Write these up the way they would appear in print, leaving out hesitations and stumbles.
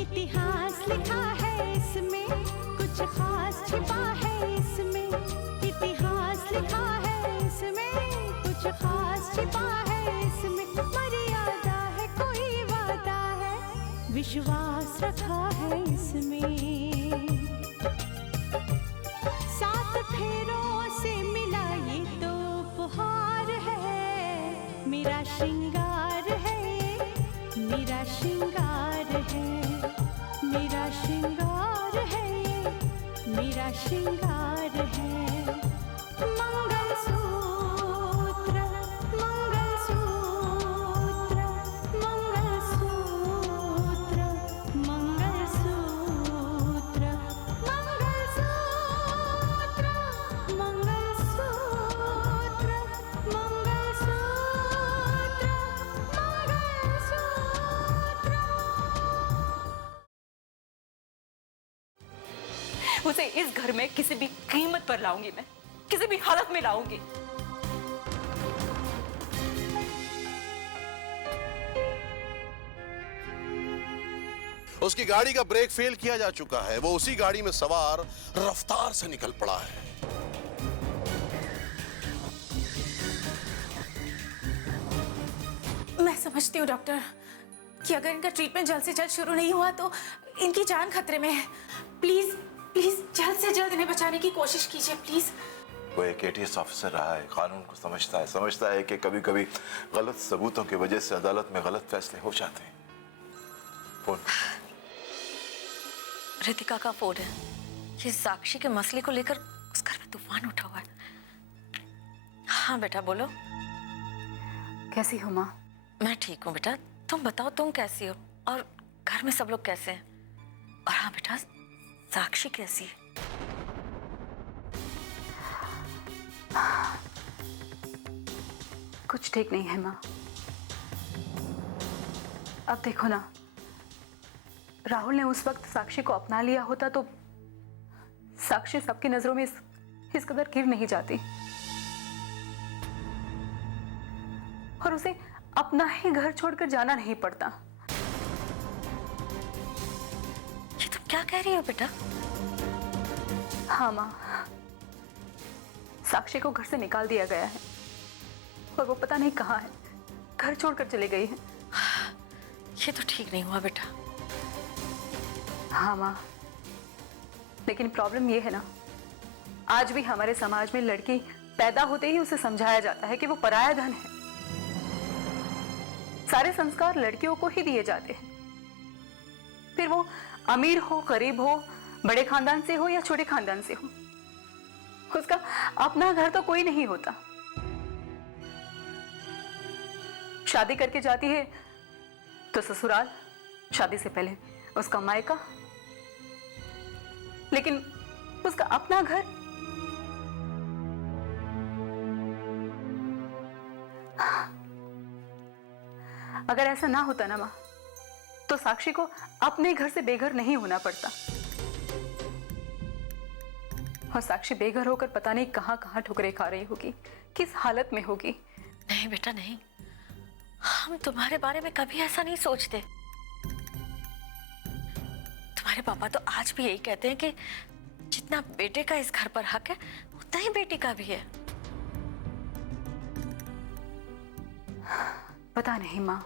इतिहास लिखा है इसमें, कुछ खास छिपा है इसमें। इतिहास लिखा है इसमें, कुछ खास छिपा है इसमें। मर्यादा है, कोई वादा है, विश्वास रखा है इसमें। सात फेरों से मिला ये तो उपहार है, मेरा श्रृंगार है, मेरा श्रृंगार है, मेरा श्रृंगार है, मेरा श्रृंगार है। मंगलसूत्र, मंगलसूत्र, मंगलसूत्र, मंगलसूत्र, मंगलसूत्र, मंगलसूत्र, मंगलसूत्र। उसे इस घर में किसी भी कीमत पर लाऊंगी, मैं किसी भी हालत में लाऊंगी। उसकी गाड़ी का ब्रेक फेल किया जा चुका है। वो उसी गाड़ी में सवार रफ्तार से निकल पड़ा है। मैं समझती हूँ डॉक्टर कि अगर इनका ट्रीटमेंट जल्द से जल्द शुरू नहीं हुआ तो इनकी जान खतरे में है। प्लीज प्लीज जल्द से जल्द इन्हें बचाने की कोशिश कीजिए प्लीज। वो एक ATS ऑफिसर रहा है, कानून को समझता है कि कभी कभी गलत सबूतों की वजह से अदालत में गलत फैसले हो जाते हैं। फोन रितिका का फोन है। ये साक्षी के मसले को लेकर उस घर में तूफान उठा हुआ है। हाँ बेटा बोलो। कैसी हो माँ? मैं ठीक हूँ बेटा, तुम बताओ तुम कैसी हो और घर में सब लोग कैसे हैं? और हाँ बेटा, साक्षी कैसी है? कुछ ठीक नहीं है माँ। अब देखो ना, राहुल ने उस वक्त साक्षी को अपना लिया होता तो साक्षी सबकी नजरों में इस कदर गिर नहीं जाती और उसे अपना ही घर छोड़कर जाना नहीं पड़ता। ये तुम क्या कह रही हो बेटा? हाँ माँ, साक्षी को घर से निकाल दिया गया है और वो पता नहीं कहाँ है, घर छोड़कर चली गई है। ये तो ठीक नहीं हुआ बेटा। हाँ माँ, लेकिन प्रॉब्लम ये है ना, आज भी हमारे समाज में लड़की पैदा होते ही उसे समझाया जाता है कि वो पराया धन है। सारे संस्कार लड़कियों को ही दिए जाते हैं, फिर वो अमीर हो, गरीब हो, बड़े खानदान से हो या छोटे खानदान से हो, उसका अपना घर तो कोई नहीं होता। शादी करके जाती है तो ससुराल, शादी से पहले उसका मायका, लेकिन उसका अपना घर। अगर ऐसा ना होता ना मां, तो साक्षी को अपने घर से बेघर नहीं होना पड़ता और साक्षी बेघर होकर पता नहीं कहां कहां ठुकरे खा रही होगी, किस हालत में होगी। नहीं बेटा नहीं, हम तुम्हारे बारे में कभी ऐसा नहीं सोचते। तुम्हारे पापा तो आज भी यही कहते हैं कि जितना बेटे का इस घर पर हक है उतना ही बेटी का भी है। पता नहीं माँ,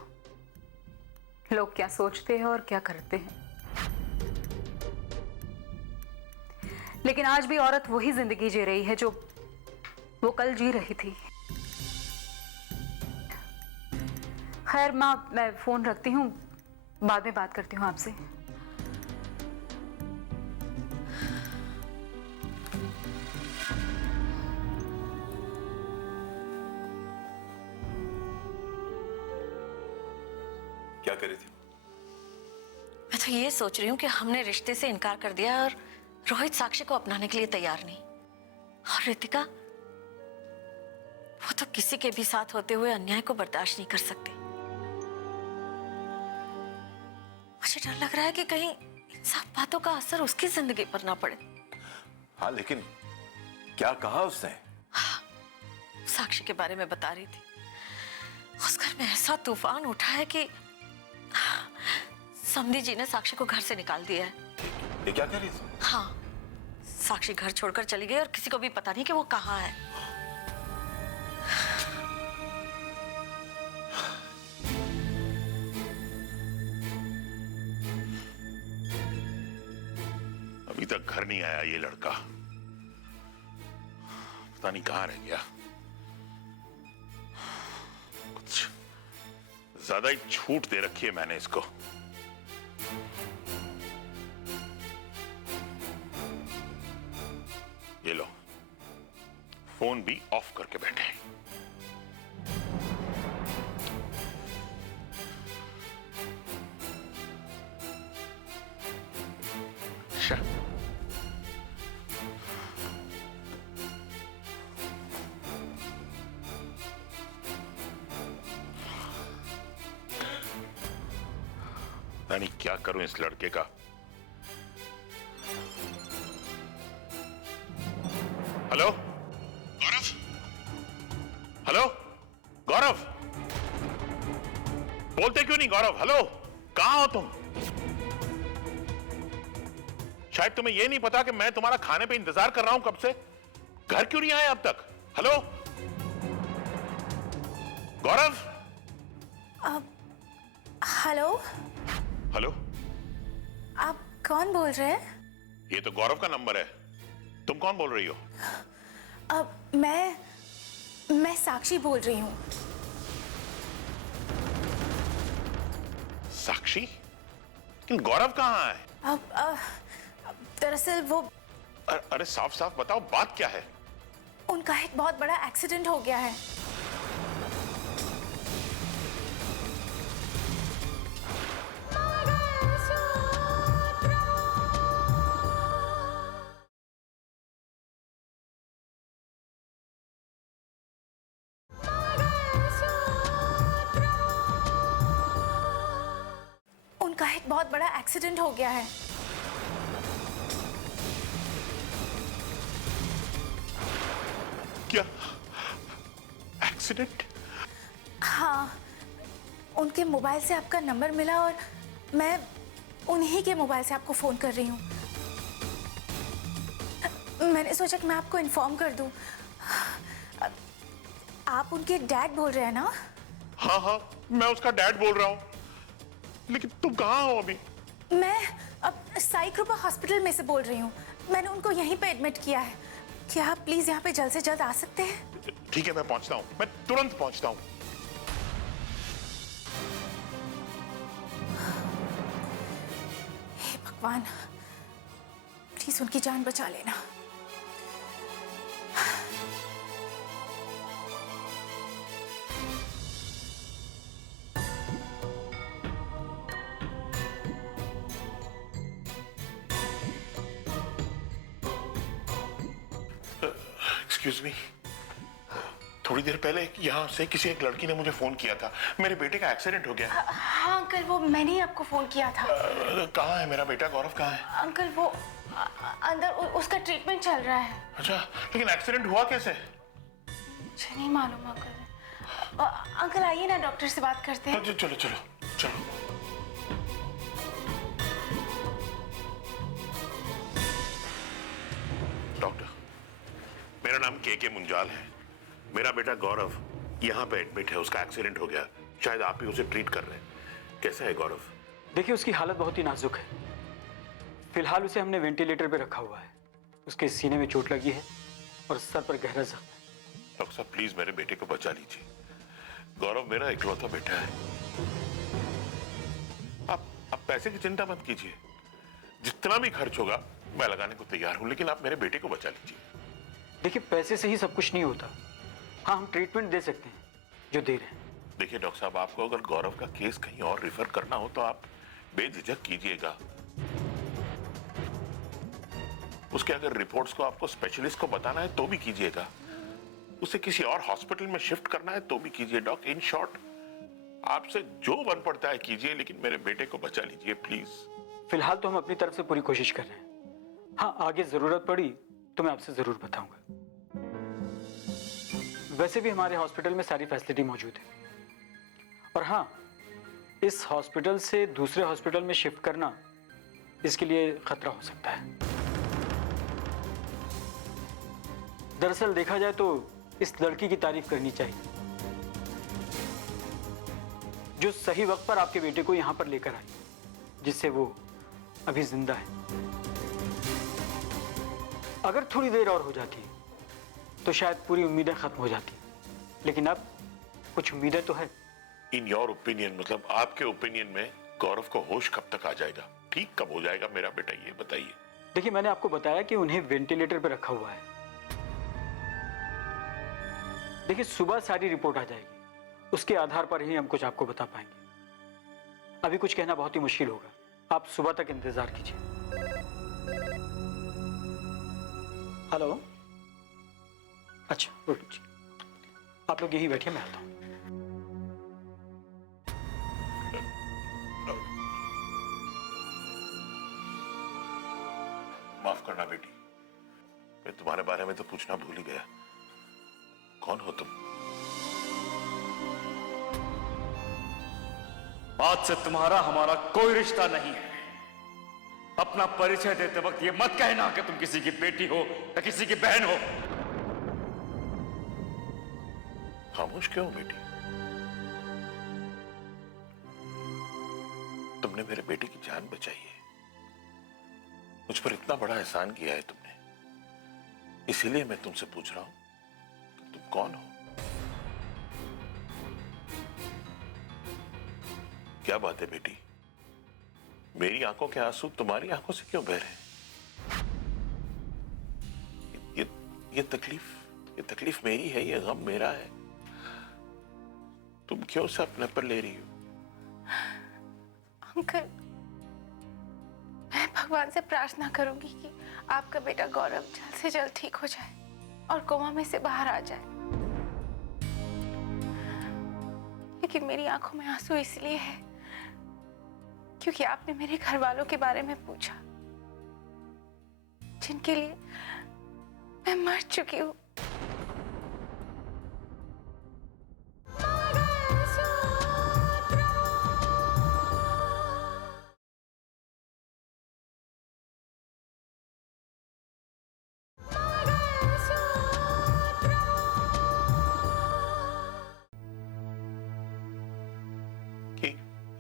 लोग क्या सोचते हैं और क्या करते हैं, लेकिन आज भी औरत वही जिंदगी जी रही है जो वो कल जी रही थी। खैर माँ, मैं फोन रखती हूँ, बाद में बात करती हूँ आपसे। क्या करी थी? मैं तो ये सोच रही हूँ कि हमने रिश्ते से इनकार कर दिया और रोहित साक्षी को अपनाने के लिए तैयार नहीं। और रितिका, वो तो किसी के भी साथ होते हुए अन्याय को बर्दाश्त नहीं कर सकती। मुझे डर लग रहा है कि कहीं इन सब बातों का असर उसकी जिंदगी पर ना पड़े। हाँ लेकिन क्या कहा उसने? साक्षी के बारे में बता रही थी। उस घर में ऐसा तूफान उठा है कि समधी जी ने साक्षी को घर से निकाल दिया है। ये क्या कह रही है? हाँ, साक्षी घर छोड़कर चली गई और किसी को भी पता नहीं कि वो कहाँ है। अभी तक घर नहीं आया ये लड़का, पता नहीं कहाँ रह गया। कुछ ज्यादा ही छूट दे रखी है मैंने इसको। ये लो, फोन भी ऑफ करके बैठे हैं। अच्छा, पता नहीं क्या करूं इस लड़के का। हेलो गौरव, हेलो गौरव, बोलते क्यों नहीं गौरव? हेलो, कहां हो तुम? शायद तुम्हें यह नहीं पता कि मैं तुम्हारा खाने पे इंतजार कर रहा हूं कब से। घर क्यों नहीं आए अब तक? हेलो गौरव। हेलो, हेलो, आप कौन बोल रहे हैं? ये तो गौरव का नंबर है। तुम कौन बोल रही हो? मैं साक्षी बोल रही हूँ। साक्षी? लेकिन गौरव कहाँ है? दरअसल वो अरे साफ साफ बताओ, बात क्या है? उनका एक बहुत बड़ा एक्सीडेंट हो गया है। उनका एक बहुत बड़ा एक्सीडेंट हो गया है। क्या एक्सीडेंट? हाँ, उनके मोबाइल से आपका नंबर मिला और मैं उन्हीं के मोबाइल से आपको फोन कर रही हूँ। मैंने सोचा कि मैं आपको इन्फॉर्म कर दूं। आप उनके डैड बोल रहे हैं ना? हाँ हाँ, मैं उसका डैड बोल रहा हूँ। लेकिन तुम कहाँ हो अभी? मैं अब साई कृपा हॉस्पिटल में से बोल रही हूँ। मैंने उनको यहीं पे एडमिट किया है। क्या आप प्लीज यहाँ पे जल्द से जल्द आ सकते हैं? ठीक है, मैं पहुंचता हूँ, मैं तुरंत पहुंचता हूँ। हे भगवान, प्लीज उनकी जान बचा लेना। एक्सक्यूज मी, थोड़ी देर पहले यहाँ से किसी एक लड़की ने मुझे फोन किया था। मेरे बेटे का एक्सीडेंट हो गया। हाँ अंकल, वो मैंने ही आपको फोन किया था। कहाँ है मेरा बेटा? गौरव कहाँ है? अंकल वो अंदर उसका ट्रीटमेंट चल रहा है। अच्छा, लेकिन एक्सीडेंट हुआ कैसे? मुझे नहीं मालूम अंकल। अंकल आइए ना, डॉक्टर से बात करते हैं। चलो चलो चलो चलो। डॉक्टर, मेरा नाम के मुंजाल है। मेरा बेटा गौरव यहाँ पे एडमिट है, उसका एक्सीडेंट हो गया। शायद आप ही उसे ट्रीट कर रहे हैं। कैसा है गौरव? देखिए, उसकी हालत बहुत ही नाजुक है। फिलहाल उसे हमने वेंटिलेटर पे रखा हुआ है। उसके सीने में चोट लगी है और सर पर गहरा जख्म है। डॉक्टर साहब, प्लीज मेरे बेटे को बचा लीजिए। गौरव मेरा इकलौता बेटा है। आप पैसे की चिंता मत कीजिए। जितना भी खर्च होगा मैं लगाने को तैयार हूं, लेकिन आप मेरे बेटे को बचा लीजिए। देखिए, पैसे से ही सब कुछ नहीं होता। हाँ, हम ट्रीटमेंट दे सकते हैं जो दे रहे हैं। देखिए डॉक्टर साहब, आपको अगर गौरव का केस कहीं और रिफर करना हो तो आप बेझिझक कीजिएगा। उसके अगर रिपोर्ट्स को आपको स्पेशलिस्ट को बताना है तो भी कीजिएगा। उसे किसी और हॉस्पिटल में शिफ्ट करना है तो भी कीजिए। डॉक्टर, इन शॉर्ट आपसे जो बन पड़ता है कीजिए, लेकिन मेरे बेटे को बचा लीजिए प्लीज। फिलहाल तो हम अपनी तरफ से पूरी कोशिश कर रहे हैं। हाँ, आगे जरूरत पड़ी तो मैं आपसे जरूर बताऊंगा। वैसे भी हमारे हॉस्पिटल में सारी फैसिलिटी मौजूद है। और हाँ, इस हॉस्पिटल से दूसरे हॉस्पिटल में शिफ्ट करना इसके लिए खतरा हो सकता है। दरअसल देखा जाए तो इस लड़की की तारीफ करनी चाहिए जो सही वक्त पर आपके बेटे को यहां पर लेकर आई, जिससे वो अभी जिंदा है। अगर थोड़ी देर और हो जाती तो शायद पूरी उम्मीदें खत्म हो जाती, लेकिन अब कुछ उम्मीदें तो है। इन योर ओपिनियन, मतलब आपके ओपिनियन में गौरव को होश कब तक आ जाएगा, ठीक कब हो जाएगा मेरा बेटा, ये बताइए। देखिए, मैंने आपको बताया कि उन्हें वेंटिलेटर पर रखा हुआ है। देखिए, सुबह सारी रिपोर्ट आ जाएगी, उसके आधार पर ही हम कुछ आपको बता पाएंगे। अभी कुछ कहना बहुत ही मुश्किल होगा, आप सुबह तक इंतजार कीजिए। हेलो, अच्छा रुक, आप लोग यहीं बैठिए, मैं आता हूं। माफ करना बेटी, मैं तुम्हारे बारे में तो पूछना भूल ही गया। कौन हो तुम? आज से तुम्हारा हमारा कोई रिश्ता नहीं है। अपना परिचय देते वक्त ये मत कहना कि तुम किसी की बेटी हो या किसी की बहन हो। खामोश क्यों बेटी? तुमने मेरे बेटे की जान बचाई है, मुझ पर इतना बड़ा एहसान किया है तुमने, इसीलिए मैं तुमसे पूछ रहा हूं कि तुम कौन हो? क्या बात है बेटी, मेरी आंखों के आंसू तुम्हारी आंखों से क्यों बह रहे हैं? ये तकलीफ मेरी है, ये गम मेरा है, तुम क्यों उसे अपने पर ले रही हो? अंकल, मैं भगवान से प्रार्थना करूंगी कि आपका बेटा गौरव जल्द से जल्द ठीक हो जाए और कोमा में से बाहर आ जाए। लेकिन मेरी आंखों में आंसू इसलिए है क्योंकि आपने मेरे घर वालों के बारे में पूछा, जिनके लिए मैं मर चुकी हूँ।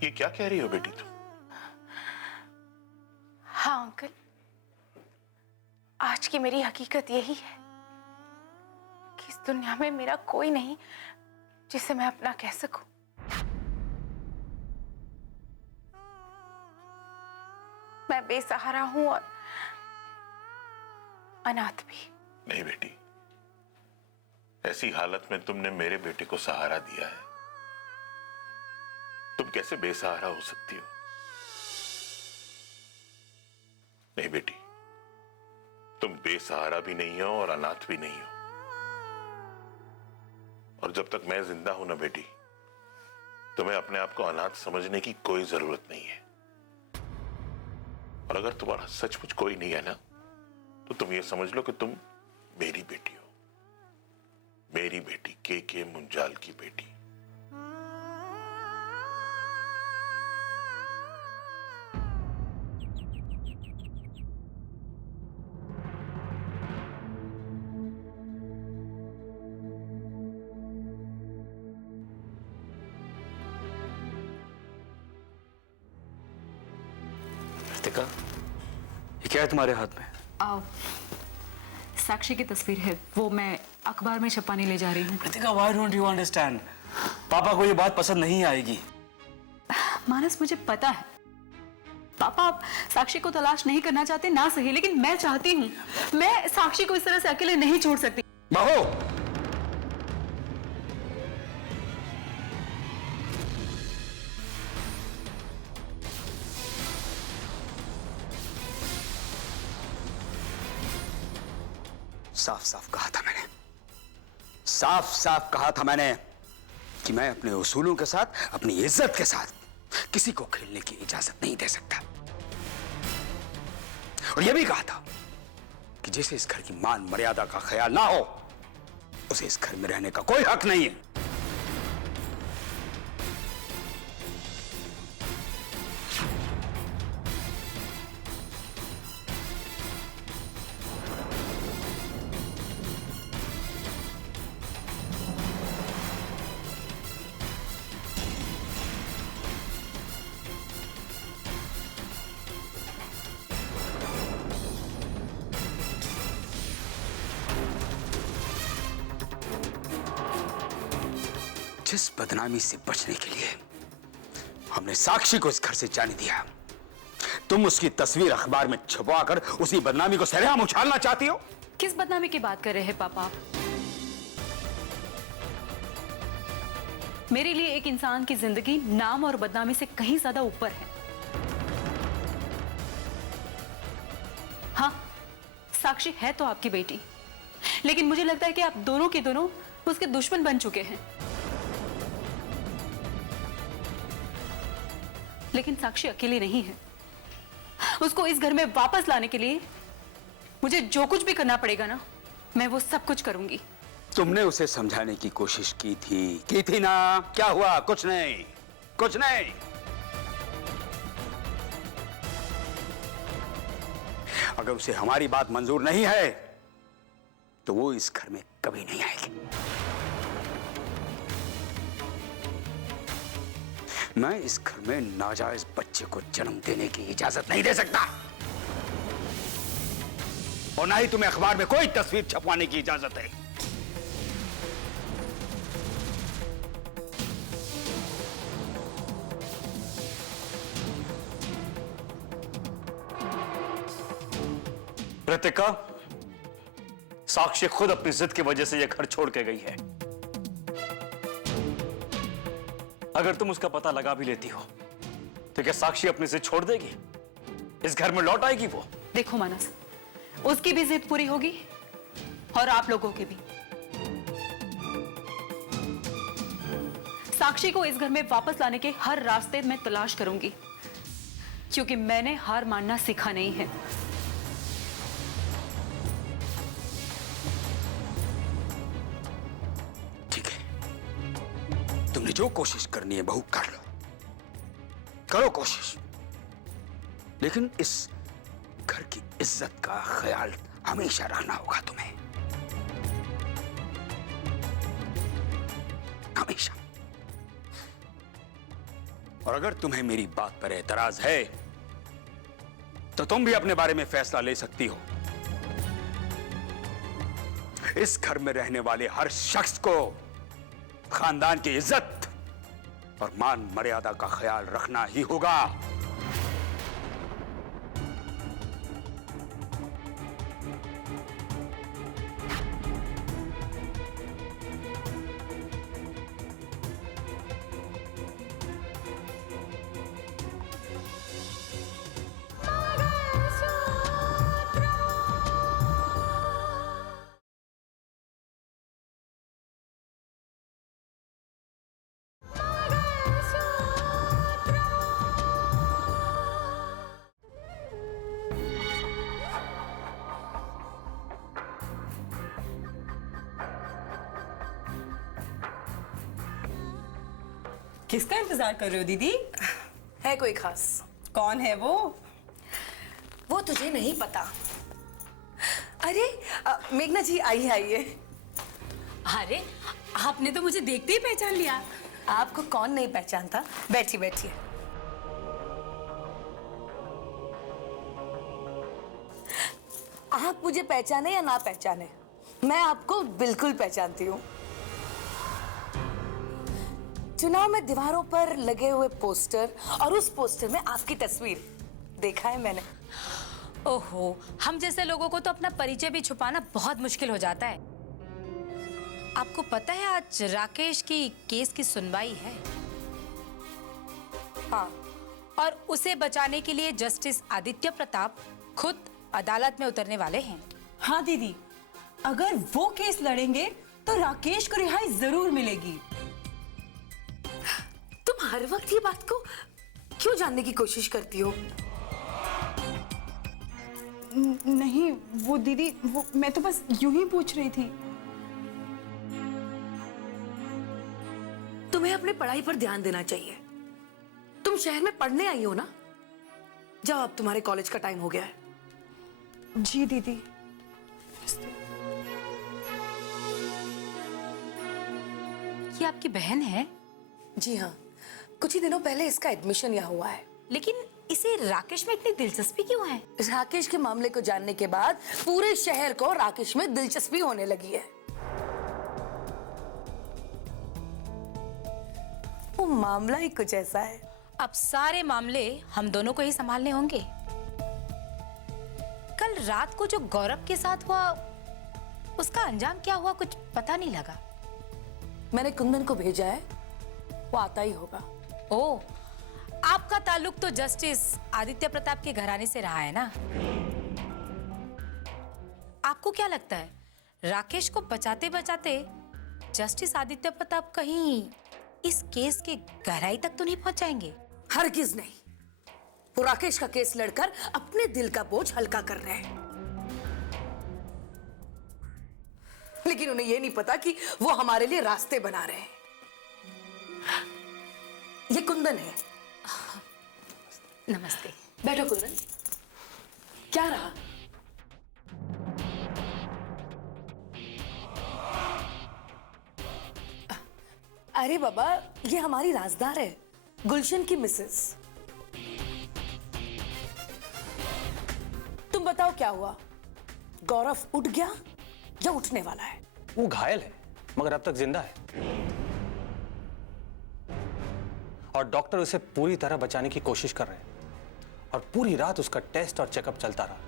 ये क्या कह रही हो बेटी तुम? हाँ अंकल, आज की मेरी हकीकत यही है कि इस दुनिया में मेरा कोई नहीं जिसे मैं अपना कह सकूं। मैं बेसहारा हूं और अनाथ भी। नहीं बेटी, ऐसी हालत में तुमने मेरे बेटे को सहारा दिया है, तुम कैसे बेसहारा हो सकती हो? नहीं बेटी, तुम बेसहारा भी नहीं हो और अनाथ भी नहीं हो, और जब तक मैं जिंदा हूं ना बेटी, तुम्हें अपने आप को अनाथ समझने की कोई जरूरत नहीं है। और अगर तुम्हारा सचमुच कोई नहीं है ना, तो तुम ये समझ लो कि तुम मेरी बेटी हो, मेरी बेटी के मुंजाल की बेटी। कृतिका, ये क्या है तुम्हारे हाथ में? साक्षी की तस्वीर है, वो मैं अखबार में छपाने ले जा रही हूँ। Kritika, why don't you understand? पापा को ये बात पसंद नहीं आएगी। मानस, मुझे पता है पापा आप साक्षी को तलाश नहीं करना चाहते, ना सही, लेकिन मैं चाहती हूँ। मैं साक्षी को इस तरह से अकेले नहीं छोड़ सकती। बहू, साफ साफ कहा था मैंने कि मैं अपने उसूलों के साथ, अपनी इज्जत के साथ किसी को खेलने की इजाजत नहीं दे सकता। और यह भी कहा था कि जिसे इस घर की मान मर्यादा का ख्याल ना हो, उसे इस घर में रहने का कोई हक नहीं है। जिस बदनामी से बचने के लिए हमने साक्षी को इस घर से जाने दिया, तुम उसकी तस्वीर अखबार में छुपाकर उसी बदनामी को सरेआम उछालना चाहती हो। किस बदनामी की बात कर रहे हैं पापा? मेरे लिए एक इंसान की जिंदगी नाम और बदनामी से कहीं ज्यादा ऊपर है। हाँ, साक्षी है तो आपकी बेटी, लेकिन मुझे लगता है कि आप दोनों के दोनों उसके दुश्मन बन चुके हैं। लेकिन साक्षी अकेली नहीं है। उसको इस घर में वापस लाने के लिए मुझे जो कुछ भी करना पड़ेगा ना, मैं वो सब कुछ करूंगी। तुमने उसे समझाने की कोशिश की थी ना? क्या हुआ? कुछ नहीं, कुछ नहीं। अगर उसे हमारी बात मंजूर नहीं है तो वो इस घर में कभी नहीं आएगी। मैं इस घर में नाजायज बच्चे को जन्म देने की इजाजत नहीं दे सकता, और ना ही तुम्हें अखबार में कोई तस्वीर छपवाने की इजाजत है। रितिका, साक्षी खुद अपनी जिद की वजह से यह घर छोड़ के गई है। अगर तुम उसका पता लगा भी लेती हो तो क्या साक्षी अपनी जिद छोड़ देगी? इस घर में लौट आएगी वो? देखो मानस, उसकी भी जिद पूरी होगी और आप लोगों की भी। साक्षी को इस घर में वापस लाने के हर रास्ते मैं तलाश करूंगी, क्योंकि मैंने हार मानना सीखा नहीं है। ठीक है, तुमने जो कोशिश करनी है बहू कर लो, करो कोशिश, लेकिन इस घर की इज्जत का ख्याल हमेशा रखना होगा तुम्हें, हमेशा। और अगर तुम्हें मेरी बात पर एतराज है तो तुम भी अपने बारे में फैसला ले सकती हो। इस घर में रहने वाले हर शख्स को खानदान की इज्जत और मान मर्यादा का ख्याल रखना ही होगा। किसका इंतजार कर रहे हो दीदी? है कोई खास? कौन है वो? वो तुझे नहीं पता। अरे मेघना जी, आइए आइए। अरे आपने तो मुझे देखते ही पहचान लिया। आपको कौन नहीं पहचानता? बैठिए बैठिए। आप मुझे पहचाने या ना पहचाने, मैं आपको बिल्कुल पहचानती हूँ। चुनाव में दीवारों पर लगे हुए पोस्टर और उस पोस्टर में आपकी तस्वीर देखा है मैंने। ओहो, हम जैसे लोगों को तो अपना परिचय भी छुपाना बहुत मुश्किल हो जाता है। आपको पता है आज राकेश की केस की सुनवाई है? हाँ। और उसे बचाने के लिए जस्टिस आदित्य प्रताप खुद अदालत में उतरने वाले हैं। हाँ दीदी, अगर वो केस लड़ेंगे तो राकेश को रिहाई जरूर मिलेगी। तुम हर वक्त ये बात को क्यों जानने की कोशिश करती हो? नहीं वो दीदी, वो मैं तो बस यूं ही पूछ रही थी। तुम्हें अपनी पढ़ाई पर ध्यान देना चाहिए। तुम शहर में पढ़ने आई हो ना? जाओ, अब तुम्हारे कॉलेज का टाइम हो गया है। जी दीदी। ये आपकी बहन है? जी हाँ, कुछ ही दिनों पहले इसका एडमिशन यहाँ हुआ है। लेकिन इसे राकेश में इतनी दिलचस्पी क्यों है? राकेश के मामले को जानने के बाद पूरे शहर को राकेश में दिलचस्पी होने लगी है। वो मामला ही कुछ ऐसा है। अब सारे मामले हम दोनों को ही संभालने होंगे। कल रात को जो गौरव के साथ हुआ, उसका अंजाम क्या हुआ कुछ पता नहीं लगा। मैंने कुंदन को भेजा है, वो आता ही होगा। ओ, आपका ताल्लुक तो जस्टिस आदित्य प्रताप के घराने से रहा है ना? आपको क्या लगता है राकेश को बचाते बचाते जस्टिस आदित्य प्रताप कहीं इस केस के गहराई तक तो नहीं पहुंच जाएंगे? हरगिज नहीं। वो राकेश का केस लड़कर अपने दिल का बोझ हल्का कर रहे हैं, लेकिन उन्हें यह नहीं पता कि वो हमारे लिए रास्ते बना रहे हैं। ये कुंदन है। नमस्ते। बैठो कुंदन। क्या रहा? अरे बाबा, ये हमारी राजदार है, गुलशन की मिसेस। तुम बताओ क्या हुआ? गौरव उठ गया या उठने वाला है? वो घायल है मगर अब तक जिंदा है, और डॉक्टर उसे पूरी तरह बचाने की कोशिश कर रहे हैं, और पूरी रात उसका टेस्ट और चेकअप चलता रहा,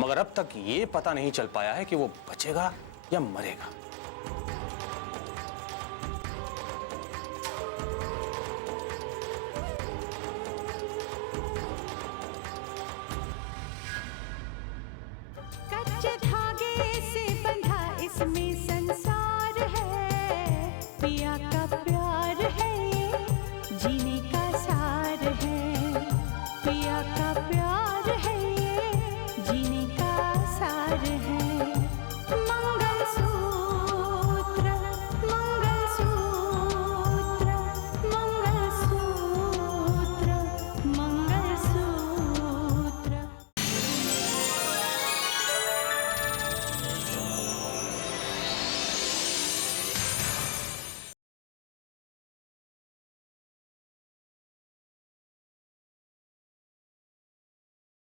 मगर अब तक ये पता नहीं चल पाया है कि वो बचेगा या मरेगा। कच्चे धागे से बंधा इसमें संसार है, पिया